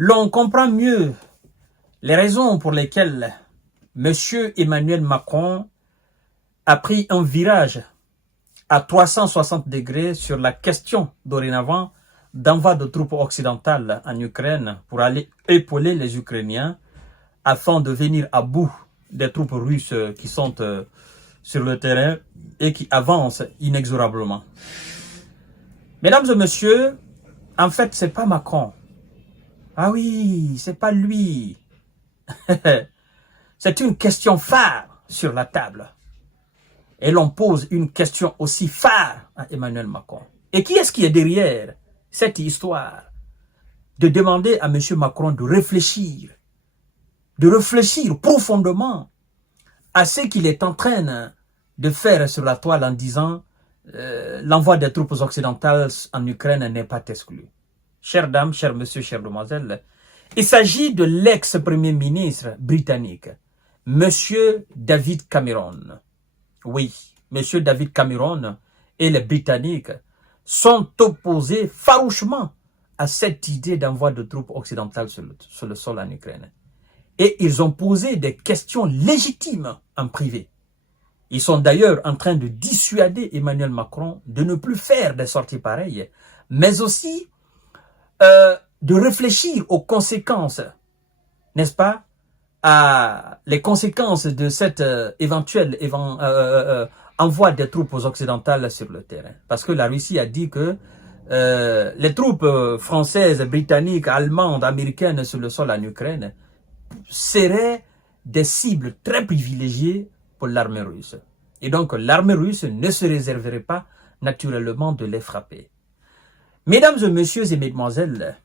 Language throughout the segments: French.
l'on comprend mieux les raisons pour lesquelles M. Emmanuel Macron a pris un virage à 360 degrés sur la question dorénavant d'envoi de troupes occidentales en Ukraine pour aller épauler les Ukrainiens afin de venir à bout des troupes russes qui sont sur le terrain et qui avancent inexorablement. Mesdames et messieurs, en fait, c'est pas Macron. Ah oui, c'est pas lui. C'est une question phare sur la table. Et l'on pose une question aussi phare à Emmanuel Macron. Et qui est-ce qui est derrière cette histoire de demander à M. Macron de réfléchir profondément à ce qu'il est en train de faire sur la toile en disant l'envoi des troupes occidentales en Ukraine n'est pas exclu. Chères dames, chers messieurs, chères demoiselles, il s'agit de l'ex-premier ministre britannique, M. David Cameron. Oui, M. David Cameron et les Britanniques sont opposés farouchement à cette idée d'envoi de troupes occidentales sur le sol en Ukraine. Et ils ont posé des questions légitimes en privé. Ils sont d'ailleurs en train de dissuader Emmanuel Macron de ne plus faire des sorties pareilles, mais aussi de réfléchir aux conséquences, n'est-ce pas, à les conséquences de cet éventuel envoi des troupes occidentales sur le terrain. Parce que la Russie a dit que les troupes françaises, britanniques, allemandes, américaines sur le sol en Ukraine seraient des cibles très privilégiées pour l'armée russe. Et donc l'armée russe ne se réserverait pas naturellement de les frapper. Mesdames et messieurs et mesdemoiselles,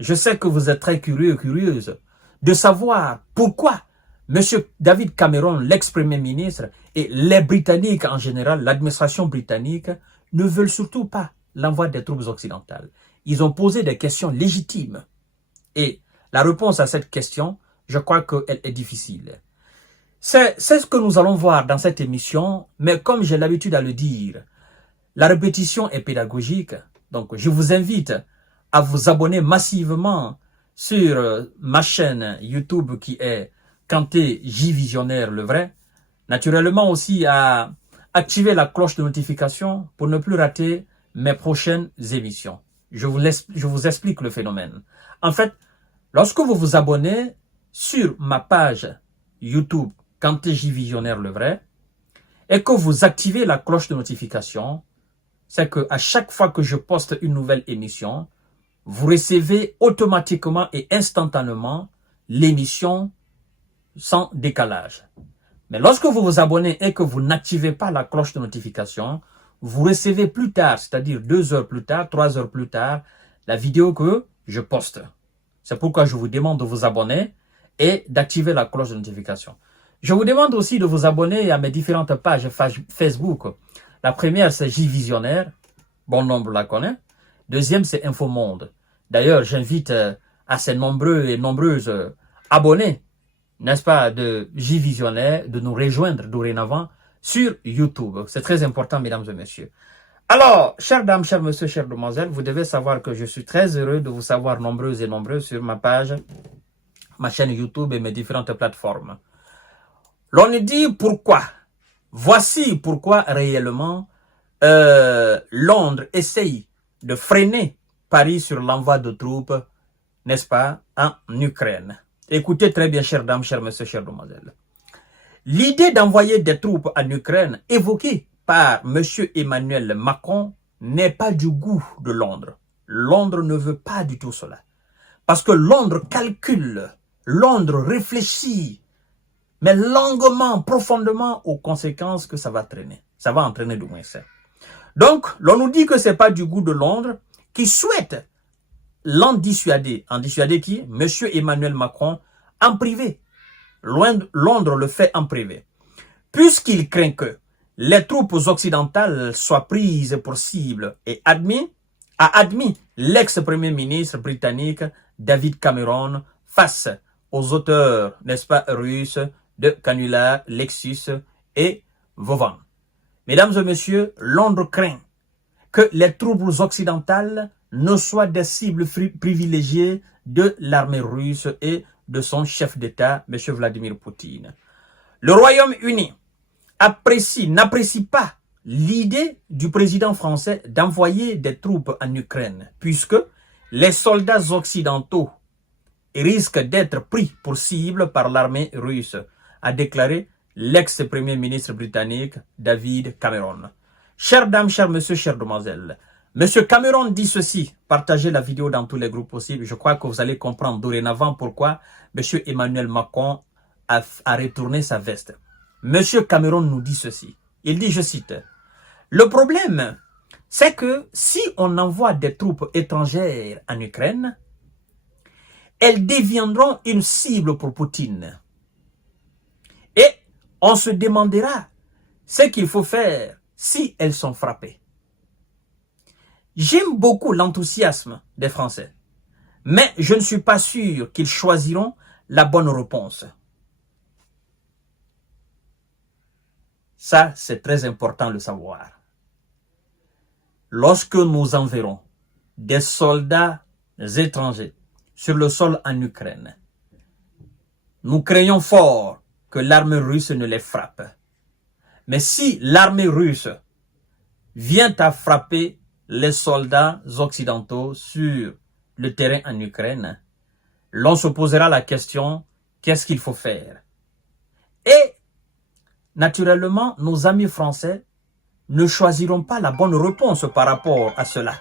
je sais que vous êtes très curieux et curieuses de savoir pourquoi M. David Cameron, l'ex-premier ministre, et les Britanniques en général, l'administration britannique, ne veulent surtout pas l'envoi des troupes occidentales. Ils ont posé des questions légitimes. Et la réponse à cette question, je crois qu'elle est difficile. C'est ce que nous allons voir dans cette émission, mais comme j'ai l'habitude à le dire, la répétition est pédagogique. Donc, je vous invite à vous abonner massivement sur ma chaîne YouTube qui est Kanté J Visionnaire le vrai. Naturellement aussi à activer la cloche de notification pour ne plus rater mes prochaines émissions. Je vous explique le phénomène. En fait, lorsque vous vous abonnez sur ma page YouTube Kanté J Visionnaire le vrai et que vous activez la cloche de notification, c'est que à chaque fois que je poste une nouvelle émission, vous recevez automatiquement et instantanément l'émission sans décalage. Mais lorsque vous vous abonnez et que vous n'activez pas la cloche de notification, vous recevez plus tard, c'est-à-dire 2 heures plus tard, 3 heures plus tard, la vidéo que je poste. C'est pourquoi je vous demande de vous abonner et d'activer la cloche de notification. Je vous demande aussi de vous abonner à mes différentes pages Facebook. La première, c'est J Visionnaire. Bon nombre la connaît. Deuxième, c'est Infomonde. D'ailleurs, j'invite à ces nombreux et nombreuses abonnés, n'est-ce pas, de J Visionnaire, de nous rejoindre dorénavant sur YouTube. C'est très important, mesdames et messieurs. Alors, chères dames, chers messieurs, chères demoiselles, vous devez savoir que je suis très heureux de vous savoir nombreuses et nombreux sur ma page, ma chaîne YouTube et mes différentes plateformes. L'on nous dit pourquoi. Voici pourquoi réellement Londres essaye de freiner Paris sur l'envoi de troupes, n'est-ce pas, en Ukraine. Écoutez très bien, chères dames, chers messieurs, chères demoiselles. L'idée d'envoyer des troupes en Ukraine évoquée par M. Emmanuel Macron n'est pas du goût de Londres. Londres ne veut pas du tout cela. Parce que Londres calcule, Londres réfléchit, mais longuement, profondément aux conséquences que ça va traîner. Ça va entraîner du moins ça. Donc, l'on nous dit que ce n'est pas du goût de Londres qui souhaite l'en dissuader. En dissuader qui? Monsieur Emmanuel Macron en privé. Londres le fait en privé. Puisqu'il craint que les troupes occidentales soient prises pour cible et a admis l'ex-premier ministre britannique David Cameron face aux auteurs, n'est-ce pas, russes de Canula, Lexus et Vovan. Mesdames et messieurs, Londres craint que les troupes occidentales ne soient des cibles privilégiées de l'armée russe et de son chef d'État, M. Vladimir Poutine. Le Royaume-Uni n'apprécie pas l'idée du président français d'envoyer des troupes en Ukraine, puisque les soldats occidentaux risquent d'être pris pour cible par l'armée russe, a déclaré l'ex-premier ministre britannique David Cameron. Chères dames, chers messieurs, chères demoiselles, Monsieur Cameron dit ceci, partagez la vidéo dans tous les groupes possibles, je crois que vous allez comprendre dorénavant pourquoi Monsieur Emmanuel Macron a retourné sa veste. Monsieur Cameron nous dit ceci, il dit, je cite, « Le problème, c'est que si on envoie des troupes étrangères en Ukraine, elles deviendront une cible pour Poutine. Et on se demandera ce qu'il faut faire si elles sont frappées. J'aime beaucoup l'enthousiasme des Français, mais je ne suis pas sûr qu'ils choisiront la bonne réponse. » Ça, c'est très important de le savoir. Lorsque nous enverrons des soldats étrangers sur le sol en Ukraine, nous craignons fort que l'armée russe ne les frappe. Mais si l'armée russe vient à frapper les soldats occidentaux sur le terrain en Ukraine, l'on se posera la question, qu'est-ce qu'il faut faire? Et naturellement, nos amis français ne choisiront pas la bonne réponse par rapport à cela.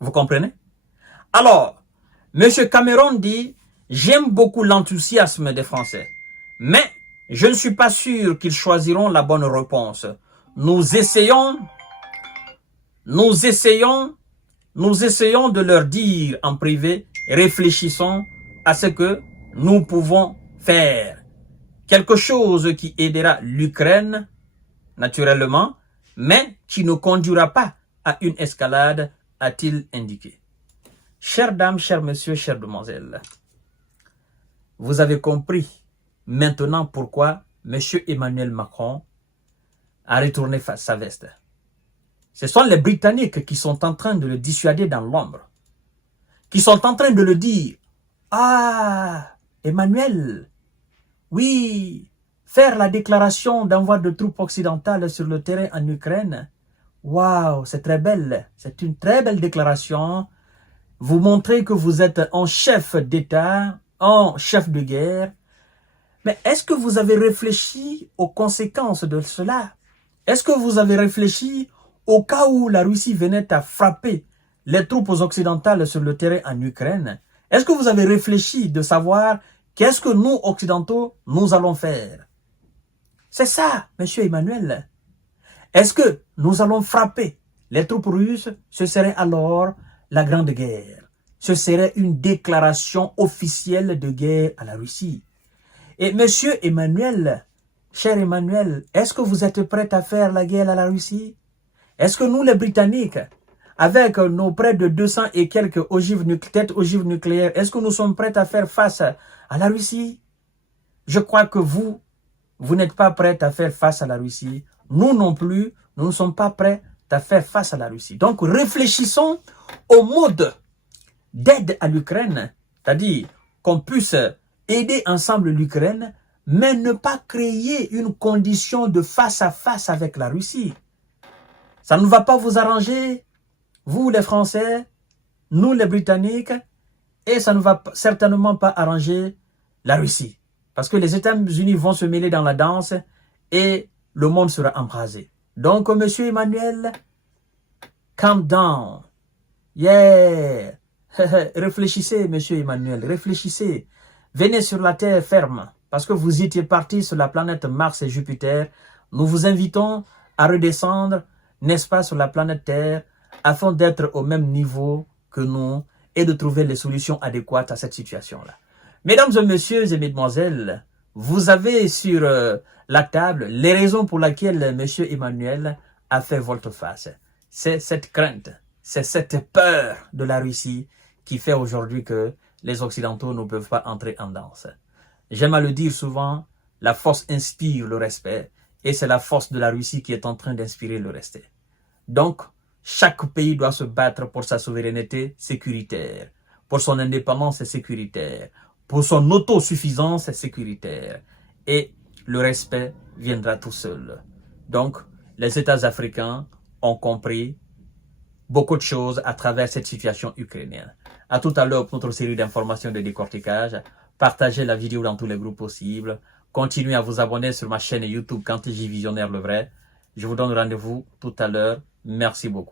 Vous comprenez? Alors, M. Cameron dit, j'aime beaucoup l'enthousiasme des Français, mais je ne suis pas sûr qu'ils choisiront la bonne réponse. Nous essayons de leur dire en privé, réfléchissons à ce que nous pouvons faire. Quelque chose qui aidera l'Ukraine, naturellement, mais qui ne conduira pas à une escalade, a-t-il indiqué. Chères dames, chers messieurs, chères demoiselles, vous avez compris maintenant pourquoi M. Emmanuel Macron a retourné sa veste. Ce sont les Britanniques qui sont en train de le dissuader dans l'ombre, qui sont en train de le dire, « Ah, Emmanuel, oui, faire la déclaration d'envoi de troupes occidentales sur le terrain en Ukraine, waouh, c'est très belle, c'est une très belle déclaration. Vous montrez que vous êtes un chef d'État, un chef de guerre. Mais est-ce que vous avez réfléchi aux conséquences de cela? Est-ce que vous avez réfléchi au cas où la Russie venait à frapper les troupes occidentales sur le terrain en Ukraine? Est-ce que vous avez réfléchi de savoir qu'est-ce que nous, Occidentaux, nous allons faire? C'est ça, monsieur Emmanuel. Est-ce que nous allons frapper les troupes russes? Ce serait alors la Grande Guerre. Ce serait une déclaration officielle de guerre à la Russie. Et monsieur Emmanuel, cher Emmanuel, est-ce que vous êtes prêt à faire la guerre à la Russie? Est-ce que nous, les Britanniques, avec nos près de 200 et quelques têtes ogives nucléaires, est-ce que nous sommes prêts à faire face à la Russie? Je crois que vous n'êtes pas prêts à faire face à la Russie. Nous non plus, nous ne sommes pas prêts à faire face à la Russie. Donc, réfléchissons au mode d'aide à l'Ukraine, c'est-à-dire qu'on puisse aider ensemble l'Ukraine, mais ne pas créer une condition de face à face avec la Russie. Ça ne va pas vous arranger, vous les Français, nous les Britanniques, et ça ne va certainement pas arranger la Russie. Parce que les États-Unis vont se mêler dans la danse et le monde sera embrasé. Donc, monsieur Emmanuel, calm down. Yeah. Réfléchissez, monsieur Emmanuel, réfléchissez. Venez sur la terre ferme, parce que vous étiez parti sur la planète Mars et Jupiter. Nous vous invitons à redescendre, n'est-ce pas, sur la planète Terre, afin d'être au même niveau que nous et de trouver les solutions adéquates à cette situation-là. Mesdames et messieurs et mesdemoiselles, vous avez sur la table les raisons pour lesquelles monsieur Emmanuel a fait volte-face. C'est cette crainte, c'est cette peur de la Russie qui fait aujourd'hui que les Occidentaux ne peuvent pas entrer en danse. J'aime à le dire souvent, la force inspire le respect et c'est la force de la Russie qui est en train d'inspirer le respect. Donc, chaque pays doit se battre pour sa souveraineté sécuritaire, pour son indépendance sécuritaire, pour son autosuffisance sécuritaire. Et le respect viendra tout seul. Donc, les États africains ont compris beaucoup de choses à travers cette situation ukrainienne. À tout à l'heure pour notre série d'informations de décortiquage. Partagez la vidéo dans tous les groupes possibles. Continuez à vous abonner sur ma chaîne YouTube Kanté J Visionnaire le vrai. Je vous donne rendez-vous tout à l'heure. Merci beaucoup.